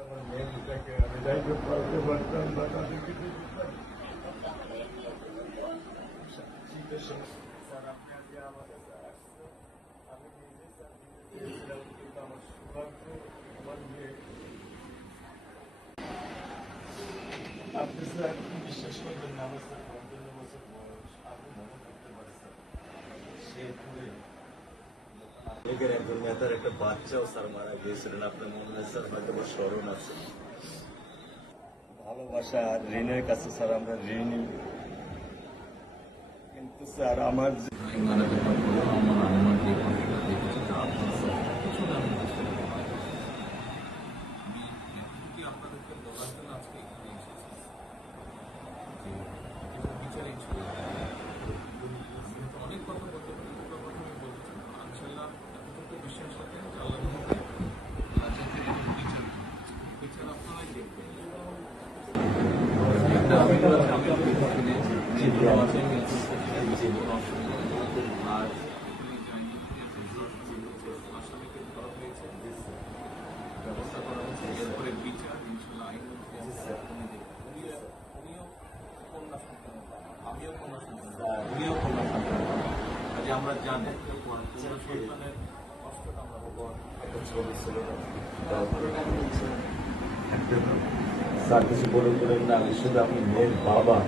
আমার মেয়েটাকে আমি যাইতে পারতে পারতাম বা তাদেরকে স্যার আপনি আজকে আমার কাছে আসছেন, আমি নিজে স্যার দিতে কিন্তু আমার সৌভাগ্য আমার মেয়ে। আপনি স্যার বিশ্বাস করবেন না, আমার স্যার 55 বছর বয়স, আপনি মনে করতে পারেন স্যার শেরপুরে লীগের একজন নেতার একটা বাচ্চাও স্যার মারা গিয়েছিলেন, আপনার মনে হয় স্যার হয়তো বা স্মরণ আছে। ভালোবাসা আর ঋণের কাছে স্যার আমরা ঋণী, কিন্তু স্যার আমার মারা যাওয়ার পরেও আমার আম্মা যে কষ্টটা দেখেছে তা আপনার সব কিছুটা আমি বুঝতে পারি। আমি এমনকি আপনাদেরকে বলার জন্য আজকে এখানে এসেছি যে এটা বিচারিক ছিল। অনেক কথা বলতে পারি, দুটো কথা আমি বলতে চাই। ইনশাআল্লাহ এতটুকু বিশ্বাস রাখেন যে আল্লাহ বিচার আপনারাই দেখবেন। আর আসামিকে ধরা হয়েছে, ব্যবস্থা করা হয়েছে, এরপরে বিচার ইনশাল্লাহ আইন উনিও কন্যা সন্তান, আমিও কন্যা সন্তান, উনিও কন্যা সন্তান। কাজে আমরা জানি কন্যা সন্তানের কষ্টটা আমরা একটা ছবি ছিল স্যার কিছু বলেন না, আমি শুধু আপনি মেয়ের বাবা,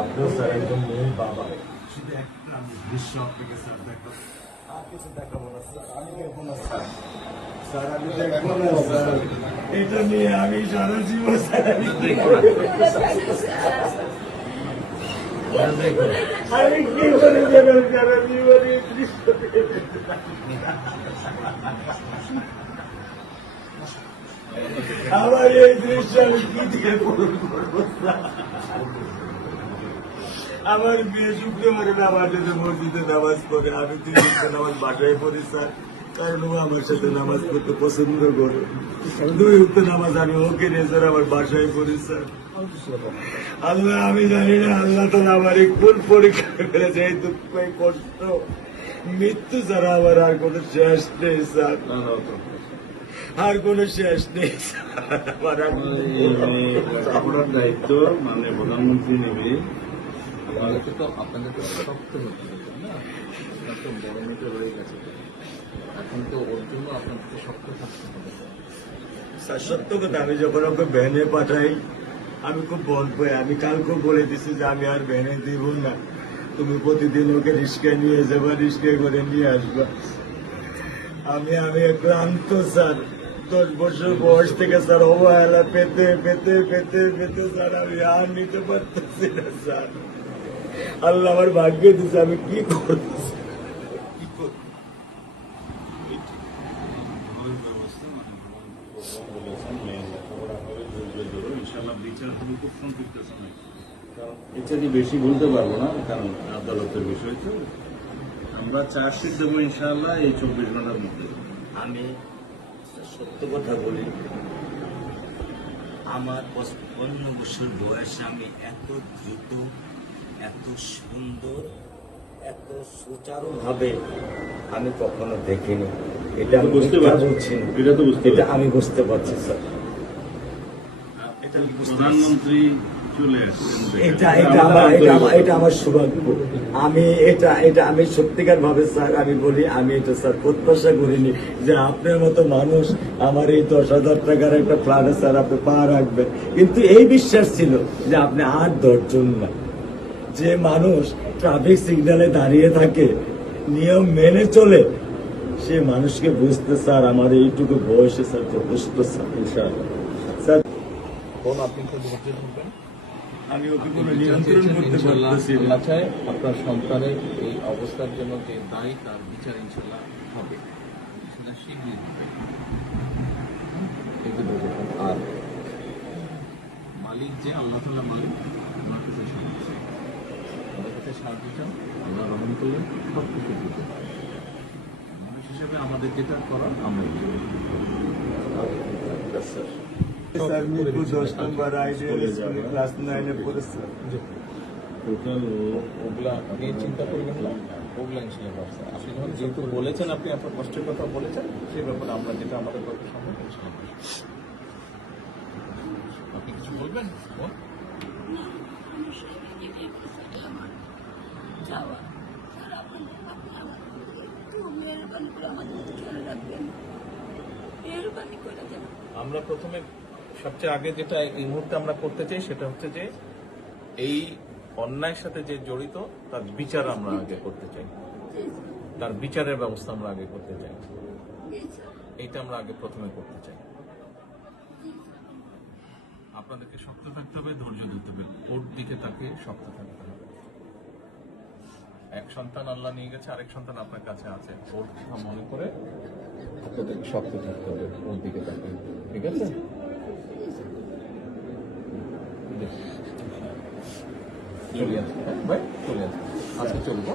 আপনিও স্যার একজন মেয়ের বাবা, শুধু একটা আমি দৃশ্য আপনাকে স্যার দেখাবো, আর কিছু দেখাবো না স্যার, আমি দেখবো না স্যার, স্যার আমি দেখবো না স্যার, এটা নিয়ে আমি সারা জীবন স্যার আমি কি করে যাবেন সারা জীবনে দৃশ্য আমার এই দৃশ্য আমি কি দিয়ে পূরণ করবো? আমার মেয়ে শুক্রবারে নামাজ মসজিদে নামাজ পড়ে, আমি 3 ঘন্টা নামাজ বাসায় পড়ি স্যার, কারণ ও আমার সাথে নামাজ পড়তে পছন্দ করে। 2 ওয়াক্ত নামাজ আমি ওকে নিয়ে স্যার আমার বাসায় পড়ি স্যার। আল্লাহ আমি জানি না আল্লাহ তো আমার কোন পরীক্ষা ফেলেছে, এই দুঃখ এই কষ্ট মৃত্যু ছাড়া আমার আর কোনো শেষ নেই স্যার, আর কোনো শেষ নেই। আপনার দায়িত্ব মানে প্রধানমন্ত্রী নেবে, আপনাদেরকে তো শক্ত হতে হবে না, আপনার তো বড় মেয়েটা রয়ে গেছে, এখন তো ওর জন্য আপনাদেরকে শক্ত থাকতে হবে। স্যার সত্য কথা, আমি যখন ওকে ভ্যানে পাঠাই আমি খুব বল পাই, আমি কালকেও বলে দিছি যে আমি আর ভ্যানে দিব না, তুমি প্রতিদিন ওকে রিস্কায় নিয়ে যাবা, রিস্কায় করে নিয়ে আসবা। আমি ক্লান্ত স্যার, 10 বছর বয়স থেকে স্যার অবহেলা পেতে পেতে পেতে পেতে স্যার আমি আর নিতে পারতেছি না স্যার। আল্লাহ আমার ভাগ্যে দিচ্ছে, আমি কি করবো কি করবো? ইনশাল্লাহ বিচার হবে খুব সংক্ষিপ্ত সময়, কারণ এছাড়া বেশি বলতে পারবো না, কারণ আদালতের বিষয় তো। আমরা চার্জশিট দেবো ইনশাল্লাহ এই 24 ঘন্টার মধ্যে। আমি সত্য কথা বলি, আমার 55 বছর বয়সে আমি এত দ্রুত, এত সুন্দর, এত সুচারুভাবে আমি কখনো দেখিনি। এটা আমি বুঝতে পারছি, এটা তো বুঝতে এটা আমি বুঝতে পারছি স্যার। প্রধানমন্ত্রী চলে আসছেন, এটা আমার সৌভাগ্য। আমি সত্যিকার ভাবে স্যার আমি বলি, আমি এটা স্যার প্রত্যাশা করিনি যে আপনার মতো মানুষ আমার এই 10,000 টাকার একটা ফ্ল্যাটে স্যার আপনি পা রাখবেন, কিন্তু এই বিশ্বাস ছিল যে আপনি আর 10 জন না। যে মানুষ ট্রাফিক সিগন্যালে দাঁড়িয়ে থাকে, নিয়ম মেনে চলে, সে মানুষকে বুঝতে স্যার আমার এইটুকু বয়সে স্যার যথেষ্ট স্যার। ইনশাআল্লাহ স্যার আপনি একটু ধৈর্য ধরবেন, আমি ওকে কোনো নিয়ন্ত্রণ করতে পারতেছি না। আল্লাহ চায় আপনার সন্তানের এই অবস্থার জন্য যে দায়ী তার বিচার ইনশাল্লাহ হবে, সেটা শীঘ্রই হবে। আর মালিক যে আল্লাহ তাআলা মালিক, ওনার কাছে সাহায্য চাই, ওনার কাছে সাহায্য চান, আল্লাহ রহম করলেন সব কিছু দিতে পারে। মানুষ হিসেবে আমাদের যেটা করার আমরা স্যার মিরপুর 10 নম্বর আইডিয়াল স্কুলে ক্লাস 9-এ পড়ে স্যার। টোটাল ওগুলা নিয়ে চিন্তা করবেন না, ওগুলা ইনশাল্লাহ ব্যবস্থা। আপনি যখন যেহেতু বলেছেন, আপনি আপনার কষ্টের কথা বলেছেন, সেই ব্যাপারে আমরা যেটা আমাদের পক্ষে সম্ভব ইনশাল্লাহ বলবেন বোন? না, আমার স্বামী যেটা করছে এটা আমার চাওয়া। স্যার, আপনি আমাদের একটু মেহরবানি করে আমাদের খেয়াল রাখবেন, মেহরবানি করে দেন। আমরা প্রথমে সবচেয়ে আগে যেটা এই মুহূর্তে আমরা করতে চাই সেটা হচ্ছে যে এই অন্যায়ের সাথে যে জড়িত তার বিচার আমরা আগে করতে চাই, জি স্যার, তার বিচারের ব্যবস্থা আমরা আগে করতে চাই, জি স্যার, এইটা আমরা আগে প্রথমে করতে চাই। জি স্যার। আপনাদেরকে শক্ত থাকতে হবে, ধৈর্য দিতে হবে, ওর দিকে তাকে শক্ত থাকতে হবে। এক সন্তান আল্লাহ নিয়ে গেছে, আরেক সন্তান আপনার কাছে আছে, ওর কথা মনে করে আপনাদেরকে শক্ত থাকতে হবে, ওর দিকে তাকে। ঠিক আছে? চলে আসবে, হ্যাঁ ভাই, চলে আসবে, আজকে চলবো।